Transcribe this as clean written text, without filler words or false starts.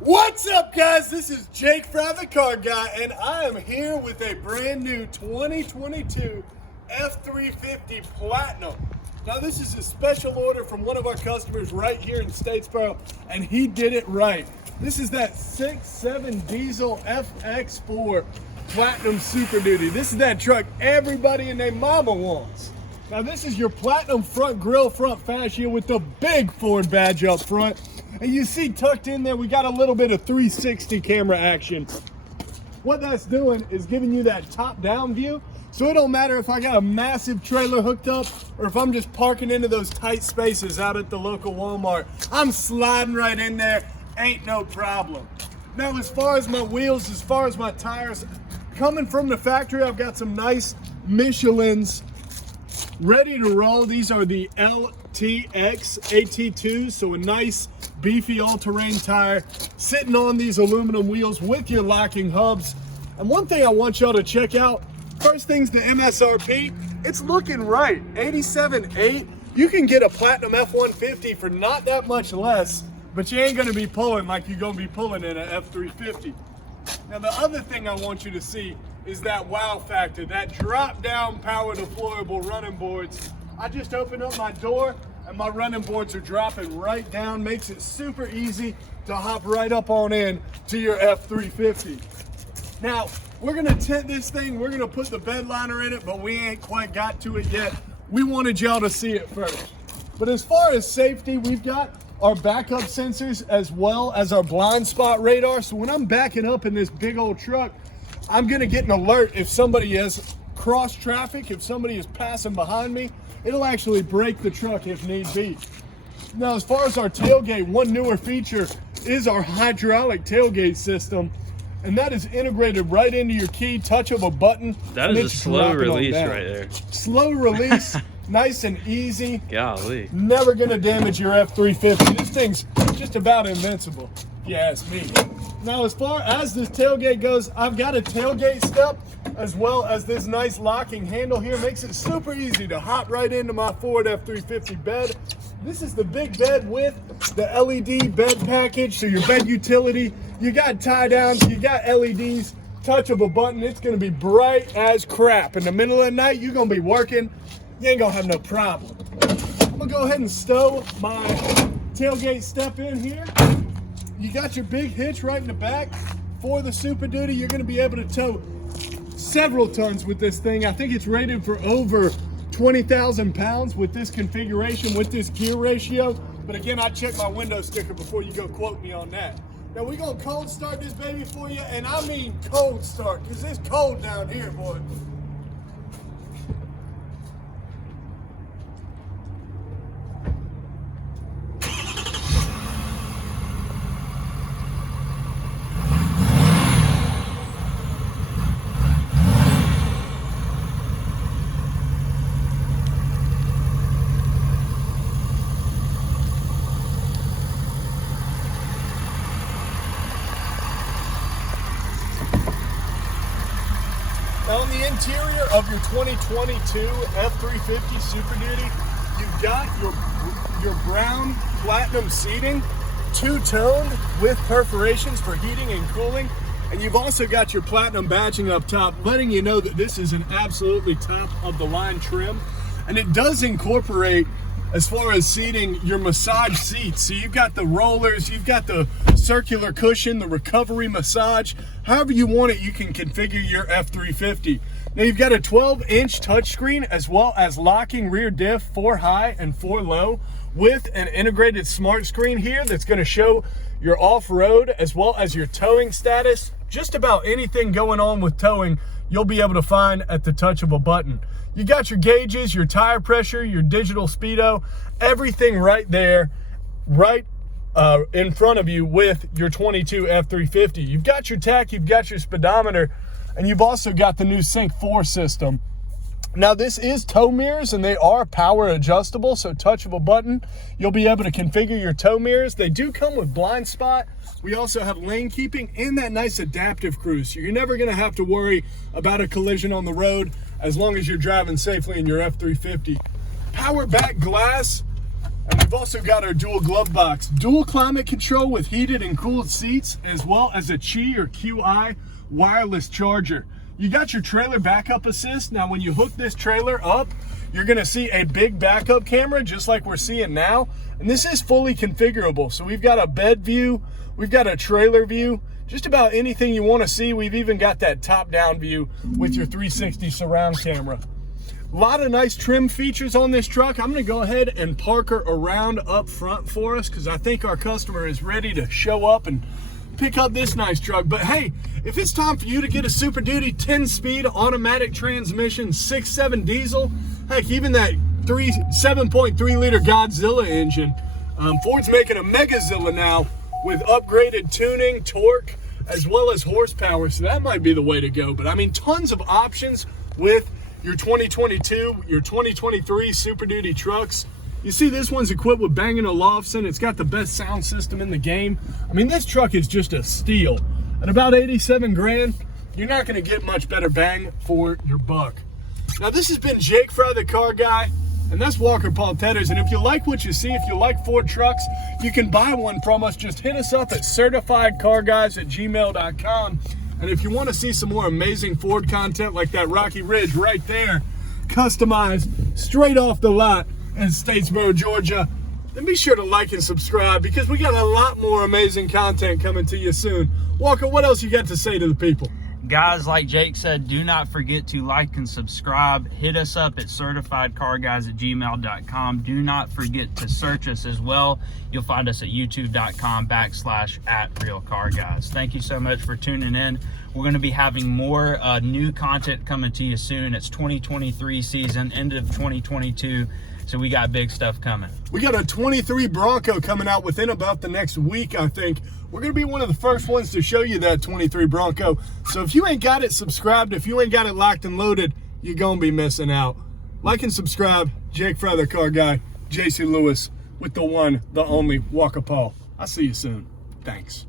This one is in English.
What's up, guys? This is Jake Fry, the car guy, and I am here with a brand new 2022 F350 Platinum. Now, this is a special order from one of our customers right here in Statesboro, and he did it right. This is that 6.7 diesel FX4 Platinum Super Duty. This is that truck everybody and their mama wants. Now, this is your Platinum front grille, front fascia with the big Ford badge up front. And you see tucked in there, we got a little bit of 360 camera action. What that's doing is giving you that top-down view. So it don't matter if I got a massive trailer hooked up or if I'm just parking into those tight spaces out at the local Walmart. I'm sliding right in there, ain't no problem. Now, as far as my wheels, as far as my tires, coming from the factory, I've got some nice Michelins ready to roll. These are the LTHR AT2s, so a nice beefy all-terrain tire sitting on these aluminum wheels with your locking hubs. And one thing I want y'all to check out, first thing's the MSRP. It's looking right, $87,800. You can get a Platinum F-150 for not that much less, but you ain't gonna be pulling like you're gonna be pulling in an F350. Now, the other thing I want you to see is that wow factor, that drop down power deployable running boards. I just opened up my door and my running boards are dropping right down, makes it super easy to hop right up on in to your F350. Now, we're gonna tint this thing, we're gonna put the bed liner in it, but we ain't quite got to it yet. We wanted y'all to see it first. But as far as safety, we've got our backup sensors as well as our blind spot radar. So when I'm backing up in this big old truck, I'm gonna get an alert if somebody has crossed traffic, if somebody is passing behind me. It'll actually brake the truck if need be. Now, as far as our tailgate, one newer feature is our hydraulic tailgate system, and that is integrated right into your key, touch of a button. That is a slow release right there. Slow release, nice and easy. Golly. Never gonna damage your F350. This thing's just about invincible, if you ask me. Now, as far as this tailgate goes, I've got a tailgate step as well as this nice locking handle here. Makes it super easy to hop right into my Ford F350 bed. This is the big bed with the LED bed package, so your bed utility, you got tie downs, you got LEDs, touch of a button, it's gonna be bright as crap. In the middle of the night, you're gonna be working, you ain't gonna have no problem. I'm gonna go ahead and stow my tailgate step in here. You got your big hitch right in the back for the Super Duty. You're gonna be able to tow several tons with this thing. I think it's rated for over 20,000 pounds with this configuration, with this gear ratio. But again, I check my window sticker before you go quote me on that. Now, we're gonna cold start this baby for you, and I mean cold start, because it's cold down here, boy. Now, on the interior of your 2022 F350 Super Duty, you've got your brown Platinum seating, two-toned with perforations for heating and cooling. And you've also got your Platinum badging up top, letting you know that this is an absolutely top-of-the-line trim. And it does incorporate, as far as seating, your massage seats. So you've got the rollers, you've got the circular cushion, the recovery massage. However you want it, you can configure your F350. Now, you've got a 12-inch touchscreen as well as locking rear diff 4 high and 4 low with an integrated smart screen here that's going to show your off-road as well as your towing status. Just about anything going on with towing, you'll be able to find at the touch of a button. You got your gauges, your tire pressure, your digital speedo, everything right there, right in front of you with your 22 F350. You've got your tach, you've got your speedometer, and you've also got the new Sync 4 system. Now, this is tow mirrors and they are power adjustable, so touch of a button, you'll be able to configure your tow mirrors. They do come with blind spot. We also have lane keeping and that nice adaptive cruise. So you're never gonna have to worry about a collision on the road as long as you're driving safely in your F350. Power back glass, and we've also got our dual glove box, dual climate control with heated and cooled seats, as well as a Qi or QI wireless charger. You got your trailer backup assist. Now when you hook this trailer up, you're gonna see a big backup camera just like we're seeing now. And this is fully configurable. So we've got a bed view, we've got a trailer view, just about anything you wanna see. We've even got that top-down view with your 360 surround camera. A lot of nice trim features on this truck. I'm gonna go ahead and park her around up front for us because I think our customer is ready to show up and pick up this nice truck. But hey, if it's time for you to get a Super Duty 10-speed automatic transmission 6.7 diesel, heck, even that 7.3 liter Godzilla engine, Ford's making a Megazilla now with upgraded tuning, torque, as well as horsepower. So that might be the way to go. But I mean, tons of options with your 2022, your 2023 Super Duty trucks. You see this one's equipped with Bang & Olufsen. It's got the best sound system in the game. I mean, this truck is just a steal. At about 87 grand, you're not gonna get much better bang for your buck. Now this has been Jake Fry, the car guy, and that's Walker Paul Tedders. And if you like what you see, if you like Ford trucks, you can buy one from us. Just hit us up at certifiedcarguys@gmail.com. And if you wanna see some more amazing Ford content like that Rocky Ridge right there, customized straight off the lot in Statesboro, Georgia, then be sure to like and subscribe because we got a lot more amazing content coming to you soon. Walker, what else you got to say to the people? Guys, like Jake said, do not forget to like and subscribe. Hit us up at certifiedcarguys@gmail.com. Do not forget to search us as well. You'll find us at youtube.com/@realcarguys. Thank you so much for tuning in. We're going to be having more new content coming to you soon. It's 2023 season, end of 2022. So we got big stuff coming. We got a 23 Bronco coming out within about the next week, I think. We're gonna be one of the first ones to show you that 23 Bronco. So if you ain't got it subscribed, if you ain't got it locked and loaded, you're gonna be missing out. Like and subscribe. Jake Fry, the car guy, JC Lewis, with the one, the only Walker Paul. I'll see you soon. Thanks.